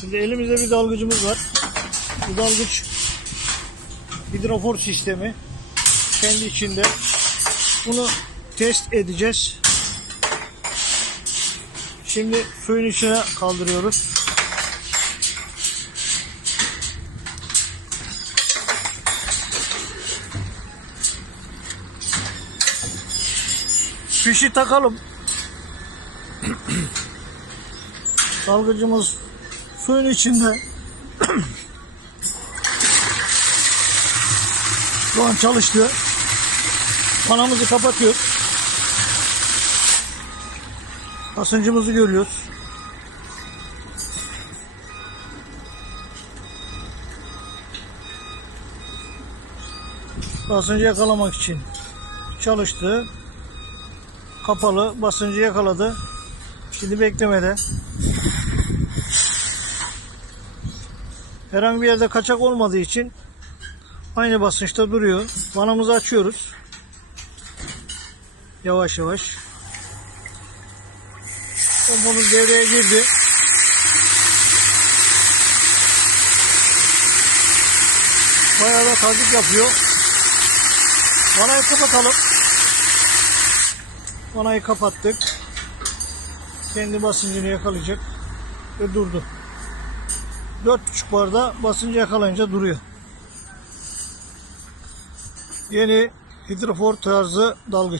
Şimdi elimizde bir dalgıcımız var. Bu dalgıç hidrofor sistemi kendi içinde. Bunu test edeceğiz. Şimdi suyun içine kaldırıyoruz. Fişi takalım. Dalgıcımız suyun içinde. Şu an çalıştı. Panamızı kapatıyor. Basıncımızı görüyoruz. Basıncı yakalamak için çalıştı. Kapalı. Basıncı yakaladı. Şimdi beklemede. Herhangi bir yerde kaçak olmadığı için aynı basınçta duruyor. Vanamızı açıyoruz. Yavaş yavaş. Pompamız devreye girdi. Bayağı da tazik yapıyor. Vanayı kapatalım. Vanayı kapattık. Kendi basıncını yakalayacak ve durdu. 4.5 barda basıncı yakalayınca duruyor. Yeni hidrofor tarzı dalgıç.